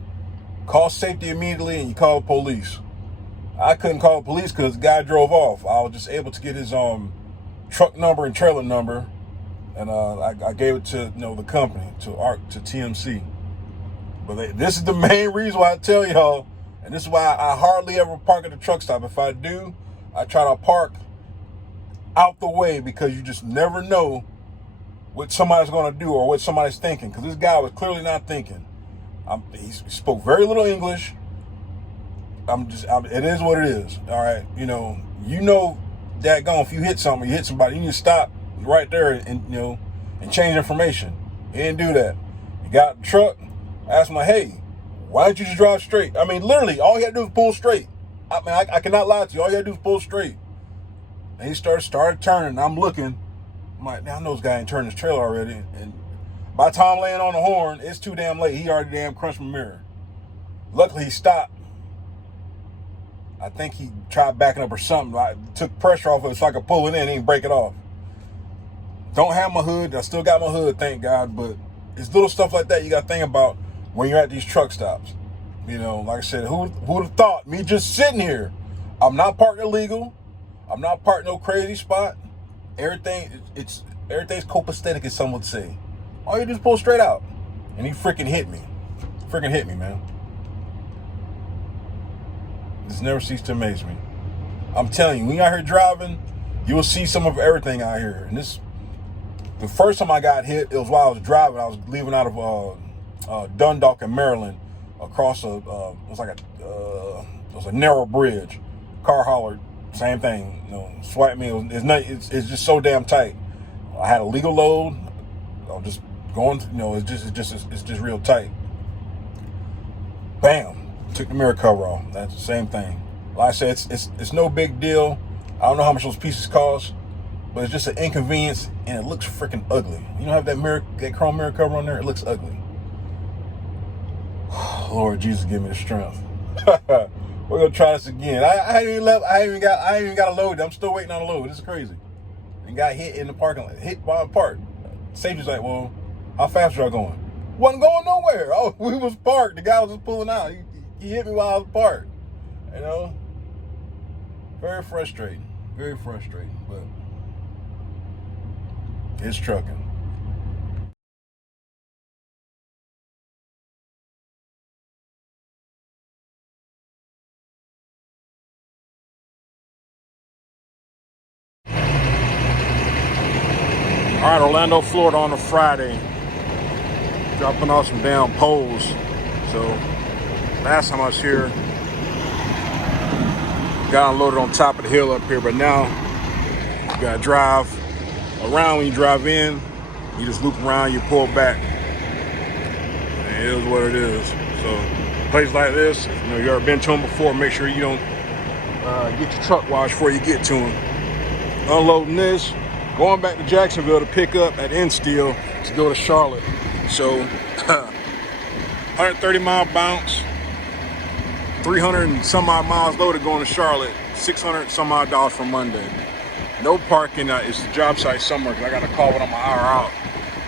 call safety immediately, and you call the police. I couldn't call the police because the guy drove off. I was just able to get his truck number and trailer number, and I gave it to the company, to TMC. But this is the main reason why I tell y'all, and this is why I hardly ever park at the truck stop. If I do, I try to park out the way, because you just never know what somebody's going to do or what somebody's thinking. Because this guy was clearly not thinking. He spoke very little English. It is what it is. All right, daggone, if you hit something, you hit somebody, you need to stop right there and change information. He didn't do that. He got the truck. I asked him, like, hey, why don't you just drive straight? I mean, literally, all you had to do was pull straight. I cannot lie to you. All you had to do was pull straight. And he started turning. And I'm looking. I'm like, I know this guy ain't turned his trailer already. And by the time I'm laying on the horn, it's too damn late. He already damn crunched my mirror. Luckily, he stopped. I think he tried backing up or something. I took pressure off of it so I could pull it in and break it off. Don't have my hood. I still got my hood, thank God. But it's little stuff like that you got to think about when you're at these truck stops. Like I said, who would have thought, me just sitting here, I'm not parking illegal. I'm not parking no crazy spot. Everything's copacetic, as some would say. All you do is pull straight out. And he freaking hit me. Freaking hit me, man. This never ceases to amaze me. I'm telling you, when you're out here driving, you will see some of everything out here. And the first time I got hit, it was while I was driving. I was leaving out of Dundalk in Maryland, across it was a narrow bridge. Car hollered, same thing. Swiped me. It's just so damn tight. I had a legal load. I was just going. It's just real tight. Bam. Took the mirror cover off. That's the same thing. Like I said, it's no big deal. I don't know how much those pieces cost, but it's just an inconvenience, and it looks freaking ugly. You don't have that chrome mirror cover on there. It looks ugly. Lord Jesus, give me the strength. We're gonna try this again. I ain't even got a load. I'm still waiting on a load. This is crazy. And got hit in the parking lot. Hit by a park. Safety's like, well, how fast are y'all going? Wasn't going nowhere. Oh, we was parked. The guy was just pulling out. He hit me while I was parked. Very frustrating. Very frustrating. But it's trucking. All right, Orlando, Florida on a Friday. Dropping off some damn poles. So last time I was here, got unloaded on top of the hill up here, but now you gotta drive around. When you drive in, you just loop around, you pull back. And it is what it is. So place like this, you ever been to them before, make sure you don't get your truck washed before you get to them. Unloading this, going back to Jacksonville to pick up at Insteel to go to Charlotte. So 130 mile bounce, 300 and some odd miles loaded going to Charlotte, 600 some odd dollars for Monday. No parking. It's a job site somewhere because I got a call when I'm an hour out.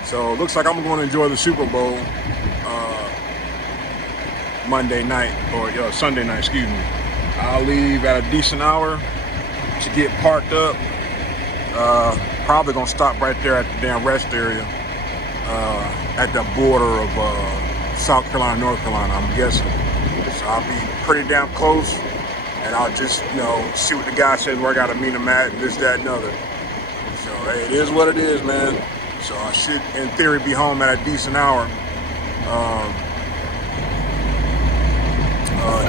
So it looks like I'm going to enjoy the Super Bowl. Monday night, or Sunday night, excuse me. I'll leave at a decent hour to get parked up. Probably gonna stop right there at the damn rest area, at the border of South Carolina, North Carolina, I'm guessing. So I'll be pretty damn close, and I'll just, see what the guy says where I gotta meet him at, this, that, and other. So hey, it is what it is, man. So I should, in theory, be home at a decent hour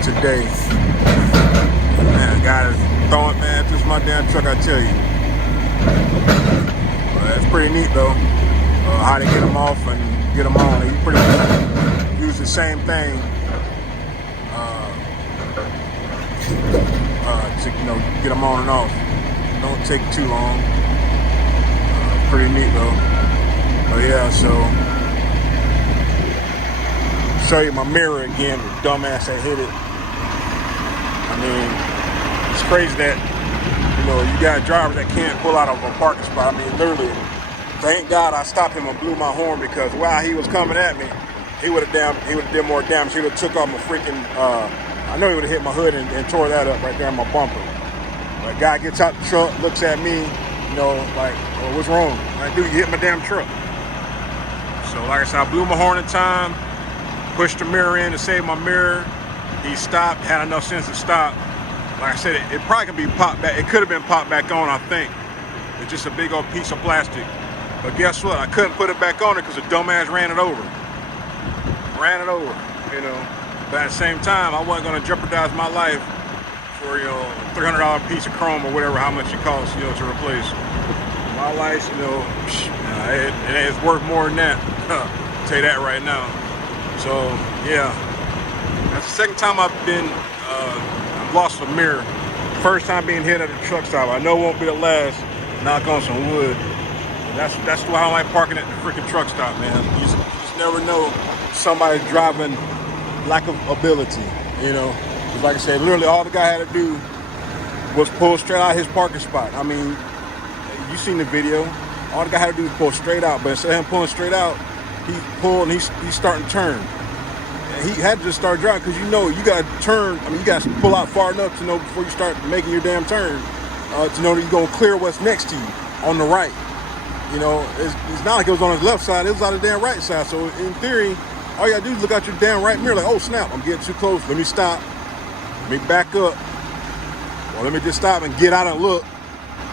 today. Man, the guy is throwing, man, this is my damn truck, I tell you. It's pretty neat though, how they get them off and get them on. They pretty much use the same thing to get them on and off. Don't take too long. Pretty neat though. But yeah, so show you my mirror again. The dumbass that hit it. I mean, it's crazy that you got drivers that can't pull out of a parking spot. I mean, literally, thank God I stopped him and blew my horn, because while he was coming at me, he would have did more damage. He would have took off my freaking, I know he would have hit my hood and tore that up right there in my bumper. But guy gets out the truck, looks at me, like, well, what's wrong? Like, dude, you hit my damn truck. So like I said, I blew my horn in time, pushed the mirror in to save my mirror. He stopped, had enough sense to stop. Like I said, it probably could be popped back. It could have been popped back on, I think. It's just a big old piece of plastic. But guess what? I couldn't put it back on it because the dumbass ran it over. But at the same time, I wasn't going to jeopardize my life for, $300 piece of chrome or whatever, how much it costs, to replace. My life, it's worth more than that. I'll tell you that right now. So, yeah. That's the second time I've lost a mirror. First time being hit at a truck stop. I know it won't be the last. Knock on some wood. That's why I don't like parking at the freaking truck stop, man. You just never know somebody driving lack of ability, Because like I said, literally all the guy had to do was pull straight out his parking spot. I mean, you seen the video. All the guy had to do was pull straight out. But instead of him pulling straight out, he pulled and he's starting to turn. He had to just start driving, because you got to turn. I mean, you got to pull out far enough to know before you start making your damn turn to know that you're going to clear what's next to you on the right. It's not like it was on his left side. It was on the damn right side. So in theory, all you got to do is look out your damn right mirror like, oh, snap, I'm getting too close. Let me stop. Let me back up. Or let me just stop and get out and look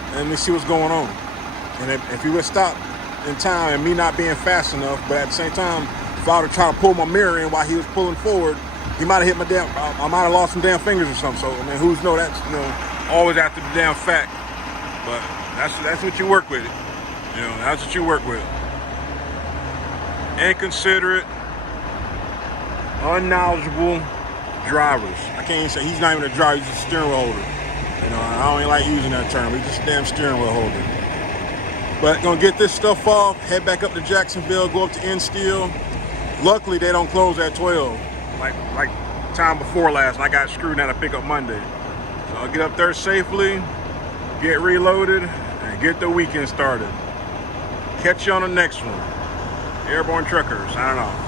and let me see what's going on. And if he would stop in time, and me not being fast enough, but at the same time, if I would have tried to pull my mirror in while he was pulling forward, he might have hit I might have lost some damn fingers or something. So, I mean, who's know? That's, always after the damn fact. But that's what you work with. That's what you work with. Inconsiderate, unknowledgeable drivers. I can't even say he's not even a driver, he's just a steering wheel holder. I don't even like using that term. He's just a damn steering wheel holder. But gonna get this stuff off, head back up to Jacksonville, go up to N-Steel. Luckily, they don't close at 12, like time before last, and I got screwed and had to pick up Monday. So I'll get up there safely, get reloaded, and get the weekend started. Catch you on the next one. Airborne Truckers, I don't know.